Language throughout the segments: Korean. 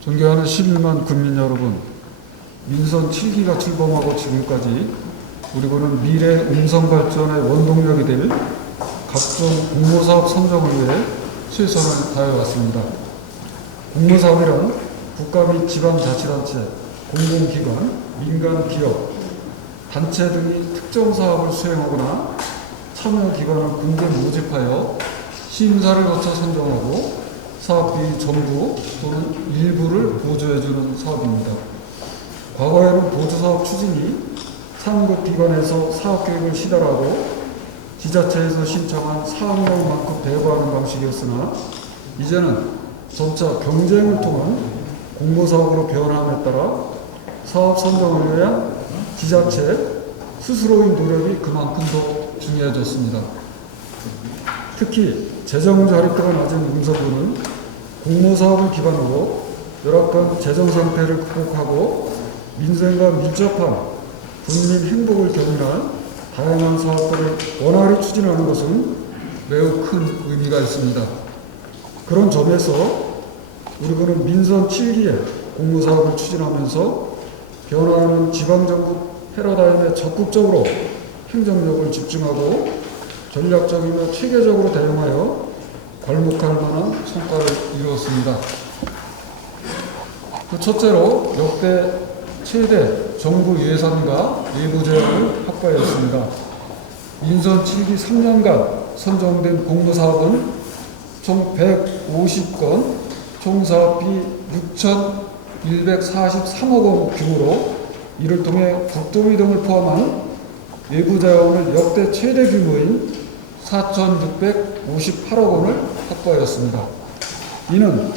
존경하는 11만 국민 여러분, 민선 7기가 출범하고 지금까지 우리 군은 미래 음성발전의 원동력이 될 각종 공모사업 선정을 위해 최선을 다해왔습니다. 공모사업이란 국가 및 지방자치단체, 공공기관, 민간기업, 단체 등이 특정 사업을 수행하거나 참여기관을 공개 모집하여 심사를 거쳐 선정하고 사업비 전부 또는 일부를 보조해주는 사업입니다. 과거에는 보조사업 추진이 상급기관에서 사업계획을 시달하고 지자체에서 신청한 사업량만큼 배부하는 방식이었으나 이제는 점차 경쟁을 통한 공모사업으로 변함에 따라 사업 선정을 위한 지자체 스스로의 노력이 그만큼 더 중요해졌습니다. 특히 재정 자립도가 낮은 음성군은 공모사업을 기반으로 열악한 재정 상태를 극복하고 민생과 밀접한 국민 행복을 견인한 다양한 사업들을 원활히 추진하는 것은 매우 큰 의미가 있습니다. 그런 점에서 우리 군은 민선 7기에 공모사업을 추진하면서 변화하는 지방정부 패러다임에 적극적으로 행정력을 집중하고 전략적이며 체계적으로 대응하여 괄목할 만한 성과를 이루었습니다. 첫째로 역대 최대 정부 예산과 예부 재원을 확보하였습니다. 민선 7기 3년간 선정된 공모사업은 총 150건, 총 사업비 6,143억 원 규모로 이를 통해 국도비 등을 포함한 예부 자원을 역대 최대 규모인 4,658억 원을 확보하였습니다. 이는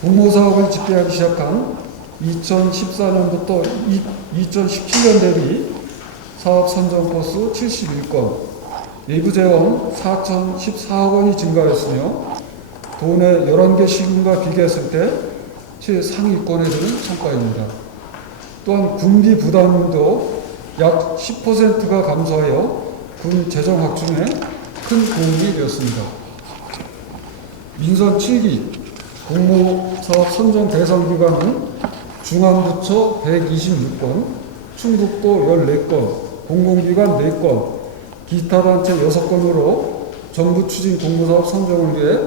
공모사업을 집계하기 시작한 2014년부터 2017년 대비 사업 선정 건수 71건, 예부 재원 4,014억 원이 증가하였으며 도내 11개 시군과 비교했을 때 최상위권에 드는 성과입니다. 또한 군비 부담도 약 10%가 감소하여 군 재정 확충에 큰 도움이 되었습니다. 민선 7기 공모사업 선정 대상 기관은 중앙부처 126건, 충북도 14건, 공공기관 4건, 기타 단체 6건으로 정부 추진 공모사업 선정을 위해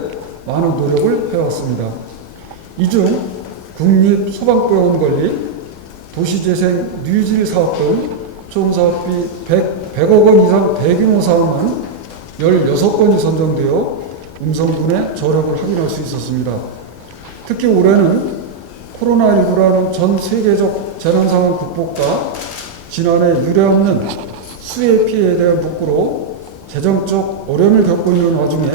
많은 노력을 해왔습니다. 이 중 국립소방병원 건립, 도시재생 뉴질 사업 등 총 사업비 100억 원 이상 대규모 사업은 16건이 선정되어 음성군의 저력을 확인할 수 있었습니다. 특히 올해는 코로나19라는 전 세계적 재난 상황 극복과 지난해 유례없는 수해 피해에 대한 복구로 재정적 어려움을 겪고 있는 와중에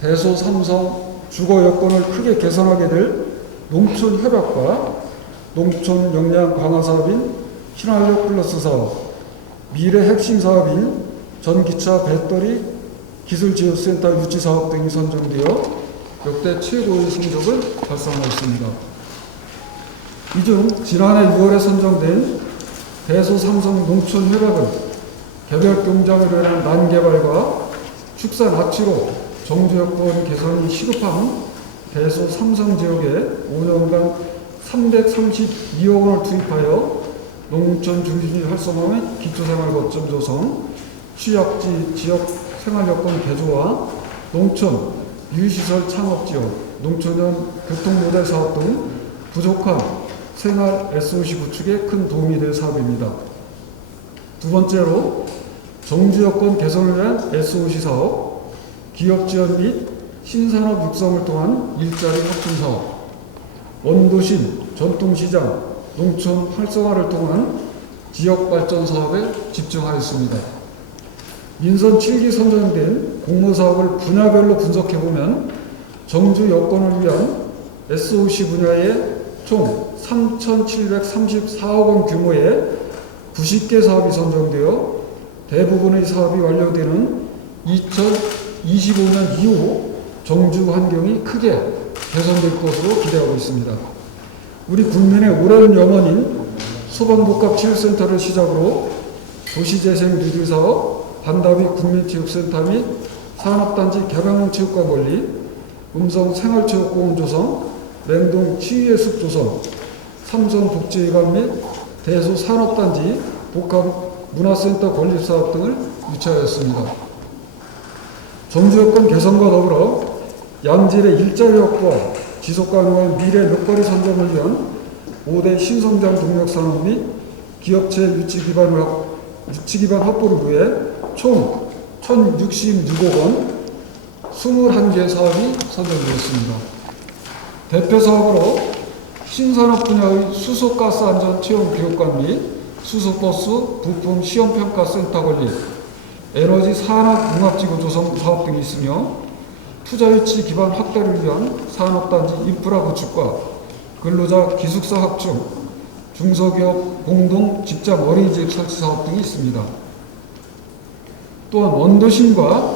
대소 삼성 주거 여건을 크게 개선하게 될 농촌 협약과 농촌 역량 강화 사업인 친환력 플러스 사업, 미래 핵심 사업인 전기차 배터리 기술지원센터 유치 사업 등이 선정되어 역대 최고의 성적을 달성하였습니다. 이 중 지난해 6월에 선정된 대소 삼성 농촌 협약은 개별 공장을 위한 난개발과 축산 악취로 정주 여건 개선이 시급한 대소 삼성 지역에 5년간 332억 원을 투입하여 농촌 중심주의 활성화 및 기초생활 거점 조성, 취약지 지역 생활여건 개조와 농촌 유시설 창업 지원, 농촌형 교통모델 사업 등 부족한 생활 SOC 구축에 큰 도움이 될 사업입니다. 두 번째로 정주여건 개선을 위한 SOC 사업, 기업 지원 및 신산업 육성을 통한 일자리 확충 사업, 원도심, 전통시장, 농촌 활성화를 통한 지역발전 사업에 집중하였습니다. 민선 7기 선정된 공모사업을 분야별로 분석해보면 정주 여건을 위한 SOC 분야에 총 3,734억 원 규모의 90개 사업이 선정되어 대부분의 사업이 완료되는 2025년 이후 정주 환경이 크게 개선될 것으로 기대하고 있습니다. 우리 국민의 오랜 염원인 소방복합치료센터를 시작으로 도시재생 뉴딜 사업, 반다비 국민체육센터 및 산업단지 개방형 체육관 건립, 음성 생활체육공원 조성, 맹동 치유예술조성, 삼성복지회관 및 대소산업단지 복합문화센터 건립사업 등을 유치하였습니다. 정주여건 개선과 더불어 양질의 일자리 확보와 지속가능한 미래 먹거리 선점을 위한 5대 신성장 동력산업 및 기업체 유치 기반 확보를 위해 총 1,066억 원 21개 사업이 선정되었습니다. 대표 사업으로 신산업 분야의 수소가스 안전 체험 교육관 및 수소버스 부품 시험평가센터 건립, 에너지 산업융합지구 조성 사업 등이 있으며 투자유치 기반 확대를 위한 산업단지 인프라 구축과 근로자 기숙사 확충, 중소기업 공동 직장 어린이집 설치 사업 등이 있습니다. 또한 원도심과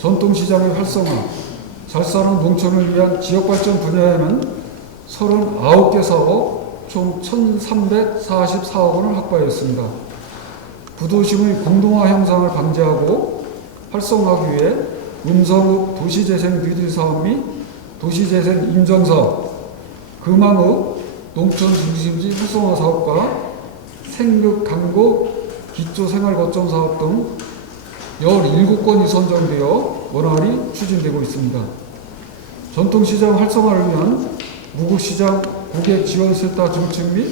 전통시장의 활성화, 잘 사는 농촌을 위한 지역발전 분야에는 39개 사업 총 1,344억 원을 확보하였습니다. 부도심의 공동화 형상을 방지하고 활성화하기 위해 음성읍 도시재생 뉴딜 사업 및 도시재생 인정사업, 금암읍 농촌 중심지 활성화 사업과 생극 강고 기초생활거점 사업 등 17건이 선정되어 원활히 추진되고 있습니다. 전통시장 활성화를 위한 무구시장 고객지원센터 증축 및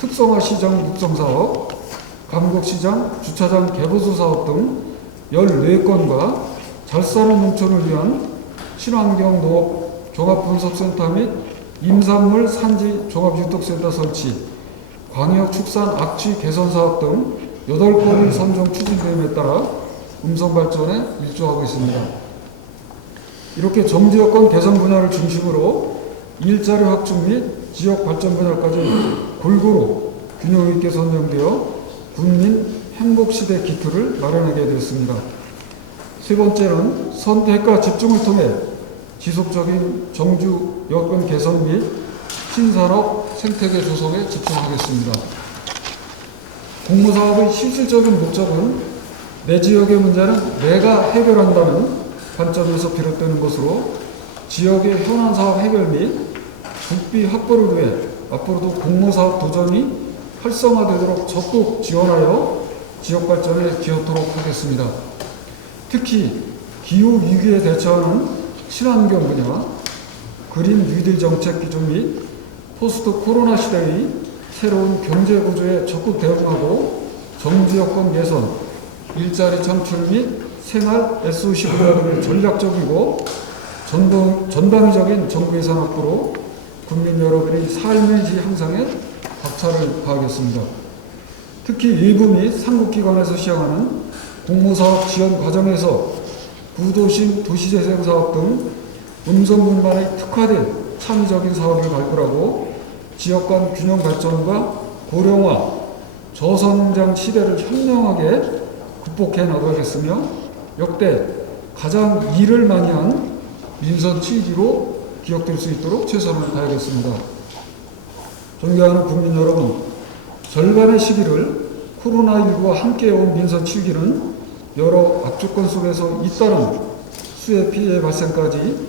특성화시장 육성사업, 감곡시장 주차장 개보수 사업 등 14건과 잘 사는 농촌을 위한 친환경 농업 종합분석센터 및 임산물 산지 종합유통센터 설치, 광역 축산 악취 개선 사업 등 8건이 선정 추진됨에 따라 음성발전에 일조하고 있습니다. 이렇게 정지여건 개선 분야를 중심으로 일자리 확충 및 지역 발전 분야까지 골고루 균형 있게 선정되어 국민 행복시대 기틀을 마련하게 되었습니다. 세 번째는 선택과 집중을 통해 지속적인 정주 여건 개선 및 신산업 생태계 조성에 집중하겠습니다. 공모사업의 실질적인 목적은 내 지역의 문제는 내가 해결한다는 관점에서 비롯되는 것으로 지역의 현안 사업 해결 및 국비 확보를 위해 앞으로도 공모사업 도전이 활성화되도록 적극 지원하여 지역 발전에 기여토록 하겠습니다. 특히 기후 위기에 대처하는 친환경 분야, 그린 뉴딜 정책 기준 및 포스트 코로나 시대의 새로운 경제 구조에 적극 대응하고 정지 여건 개선, 일자리 창출 및 생활 SOC 분야를 전략적이고 전방위적인 정부 예산 확보로 국민 여러분의 삶의 질 향상에 박차를 가하겠습니다. 특히 일부 및 상국기관에서 시행하는 공모사업 지원 과정에서 구도심 도시재생 사업 등 음성분만에 특화된 창의적인 사업을 발굴하고 지역 간 균형 발전과 고령화, 저성장 시대를 현명하게 극복해 나가겠으며 역대 가장 일을 많이 한 민선 7기로 기억될 수 있도록 최선을 다하겠습니다. 존경하는 국민 여러분, 절반의 시기를 코로나19와 함께 온 민선 7기는 여러 악조건 속에서 잇따른 수해 피해 발생까지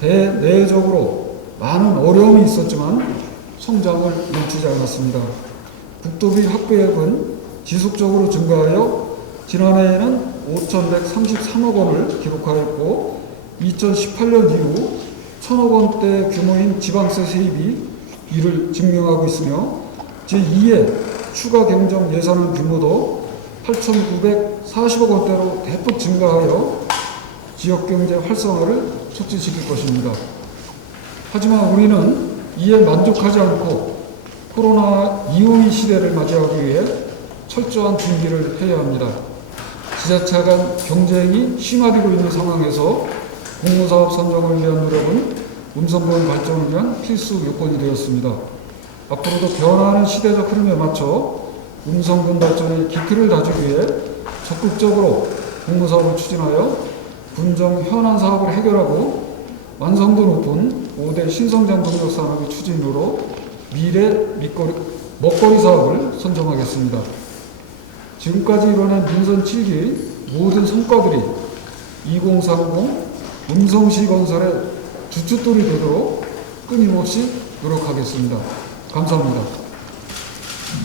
대내적으로 많은 어려움이 있었지만 성장을 멈추지 않았습니다. 국토비 확보액은 지속적으로 증가하여 지난해에는 5,133억 원을 기록하였고 2018년 이후 1,000억 원대 규모인 지방세 세입이 이를 증명하고 있으며 제2의 추가 경정 예산안 규모도 8,940억 원대로 대폭 증가하여 지역경제 활성화를 촉진시킬 것입니다. 하지만 우리는 이에 만족하지 않고 코로나 이후의 시대를 맞이하기 위해 철저한 준비를 해야 합니다. 지자체 간 경쟁이 심화되고 있는 상황에서 공모사업 선정을 위한 노력은 음성보험 발전을 위한 필수 요건이 되었습니다. 앞으로도 변화하는 시대적 흐름에 맞춰 음성보험 발전의 기틀을 다지기 위해 적극적으로 공모사업을 추진하여 군정 현안 사업을 해결하고 완성도 높은 5대 신성장 동력 산업의 추진으로 미래 먹거리 사업을 선정하겠습니다. 지금까지 이뤄낸 민선 7기 모든 성과들이 2030 음성시 건설의 주춧돌이 되도록 끊임없이 노력하겠습니다. 감사합니다.